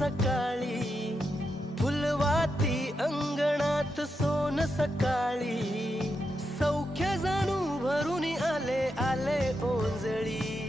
सकाळी फुलवाती अंगणात सोन सकाळी सौख्य जाणू भरून आले आले ओंजळी।